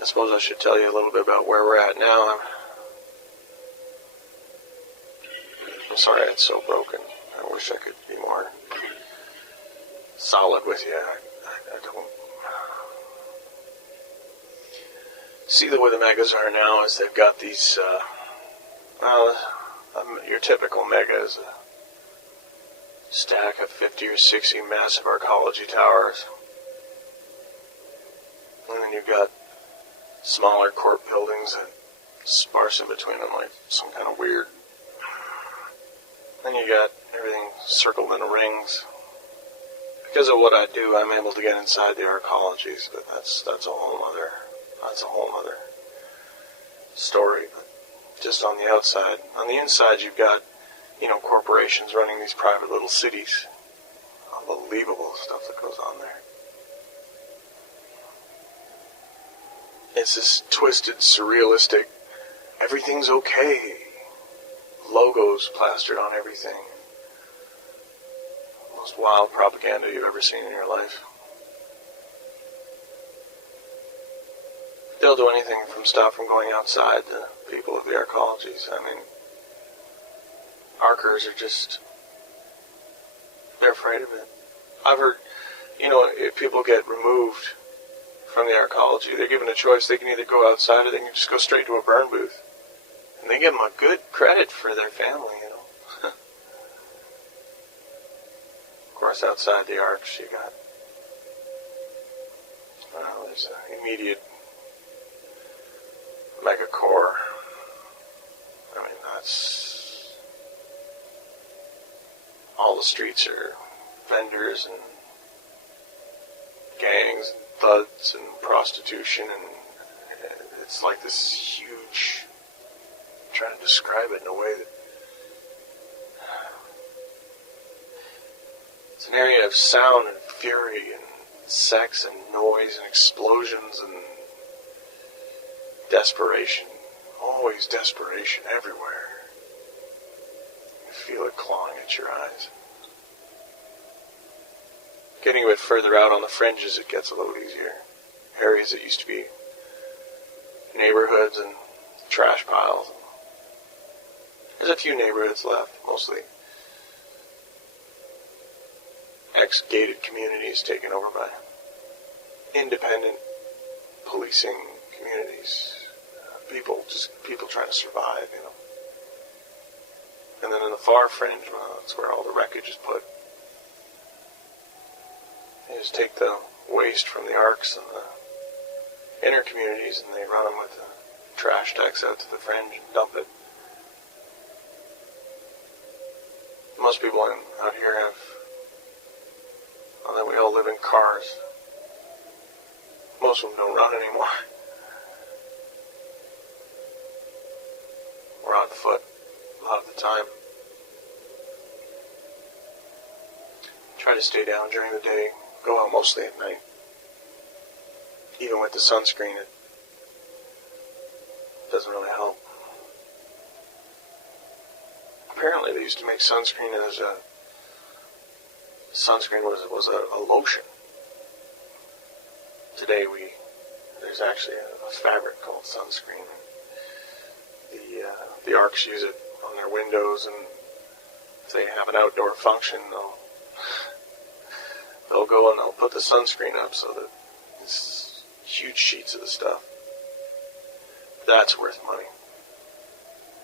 I suppose I should tell you a little bit about where we're at now. I'm sorry it's so broken. I wish I could be more solid with you. I don't... See, the way the megas are now is they've got these, your typical mega is a stack of 50 or 60 massive arcology towers. And then you've got smaller court buildings that sparse in between them like some kind of weird. Then you got everything circled in rings. Because of what I do, I'm able to get inside the arcologies, but that's a whole other story. But just on the outside, on the inside, you've got, corporations running these private little cities. Unbelievable stuff that goes on there. It's this twisted, surrealistic, everything's okay. Logos plastered on everything. Most wild propaganda you've ever seen in your life. They'll do anything from stop from going outside to people of the arcologies. I mean, Arkers are just, they're afraid of it. I've heard, if people get removed from the arcology, they're given a choice. They can either go outside or they can just go straight to a burn booth. And they give them a good credit for their family, Of course, outside the arcs, you got, there's an immediate megacore. I mean, that's, all the streets are vendors and gangs and thuds and prostitution, and it's like this huge, I'm trying to describe it in a way that, it's an area of sound and fury and sex and noise and explosions and desperation. Always desperation everywhere. You feel it clawing at your eyes. Getting a bit further out on the fringes, it gets a little easier. Areas that used to be neighborhoods and trash piles. There's a few neighborhoods left, mostly ex-gated communities taken over by independent policing communities. People trying to survive, And then in the far fringe, that's where all the wreckage is put. They just take the waste from the arcs and the inner communities and they run them with the trash decks out to the fringe and dump it. Most people out here have, we all live in cars. Most of them don't run anymore. We're on foot a lot of the time. Try to stay down during the day. Go out mostly at night. Even with the sunscreen, it doesn't really help. Apparently they used to make sunscreen as sunscreen was a lotion. Today there's actually a fabric called sunscreen. The arcs use it on their windows, and if they have an outdoor function, they'll go and they'll put the sunscreen up so that it's huge sheets of the stuff. That's worth money.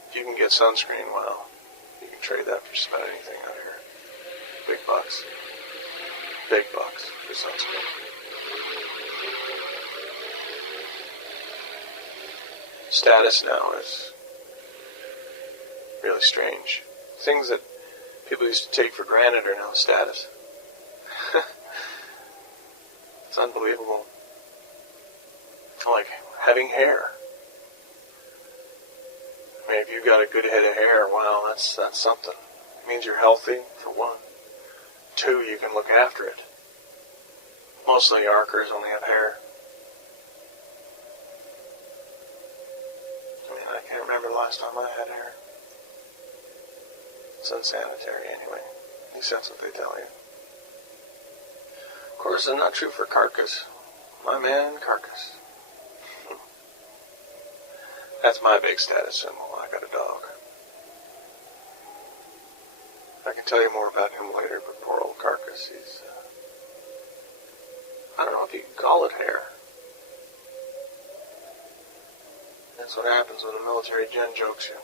If you can get sunscreen, well, you can trade that for just about anything out here. Big bucks. Big bucks for sunscreen. Status now is really strange. Things that people used to take for granted are now status. It's unbelievable. Like having hair. I mean, if you've got a good head of hair, well, that's something. It means you're healthy, for one. Two, you can look after it. Most of the Arkers only have hair. I mean, I can't remember the last time I had hair. It's unsanitary anyway. At least that's what they tell you. Of course, it's not true for Carcass. My man, Carcass. That's my big status symbol. I got a dog. I can tell you more about him later, but poor old Carcass, he's, I don't know if you can call it hair. That's what happens when the military gen jokes you.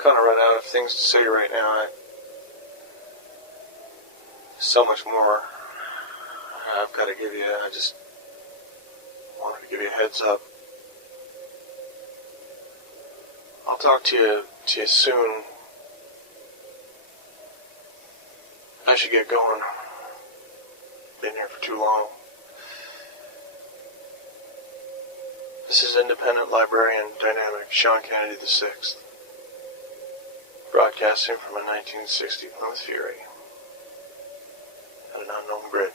Kind of run out of things to say right now. So much more I've got to give you. I just wanted to give you a heads up. I'll talk to you soon. I should get going. Been here for too long. This is independent librarian dynamic Sean Kennedy VI, broadcasting from a 1960 Plymouth Fury and an unknown Brit.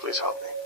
Please help me.